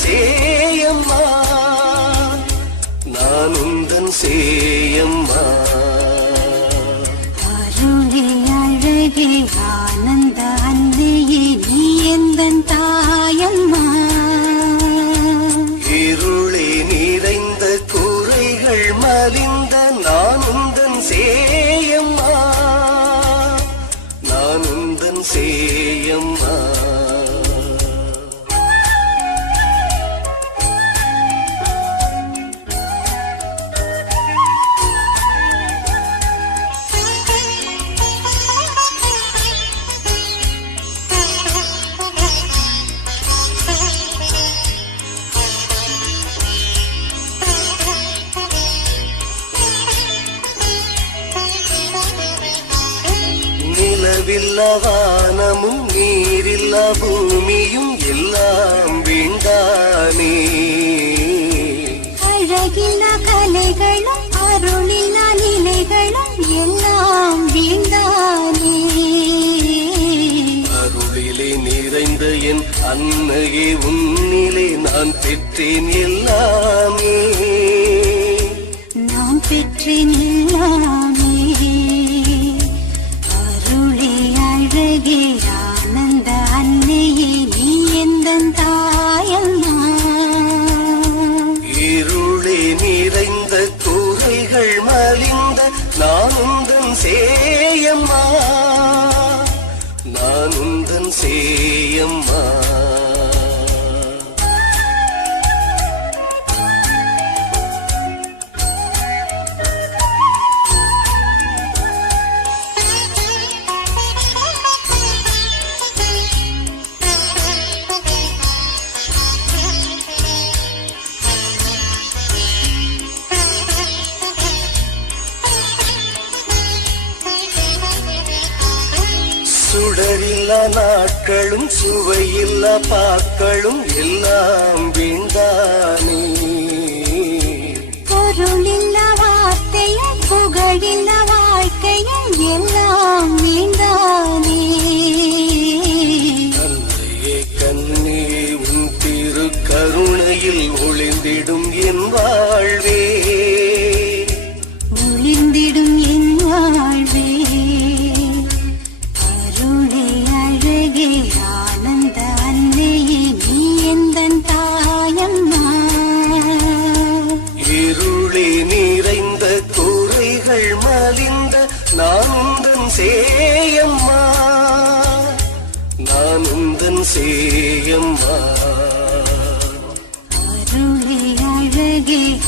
சேயம்மா. நான் உந்தன் சேயம்மா. அருகே அழகே ஆனந்த அன்னையே நீ எந்தன் தாயம்மா? இருளே நிறைந்த கூரைகள் மலிந்த நான் உந்தன் சே நிலவில்லா வானமும் நீரில்லா பூமியும் எல்லாம் வீண்டானே அழகில்லா கலைகளும் அருளில்லா நிலைகளும் எல்லாம் வீண்டானே அருளிலே நிறைந்த என் அன்னையே உன்னிலே நான் பெற்றேன் எல்லாமே. நாம் பெற்றேன் எல்லாமே. அழகே அன்னையே நீ எந்த தாயம்மா? இருளே நிறைந்த கூரைகள் மலிந்த நான் சேயம்மா. நான் உந்தன் சேயம்மா. சுடரில்லா நாட்களும் சுவையில்லா பாக்களும் எல்லாம் வீண்டானே பொருளில்லா வார்த்தையும் புகழில்ல வாழ்க்கையும் எல்லாம் வீண்டானே தந்தையே கண்ணே உன் திரு கருணையில் நான் உந்தன் சேயம்மா. நான் உந்தன் சேயம்மா. அருளே அழகே.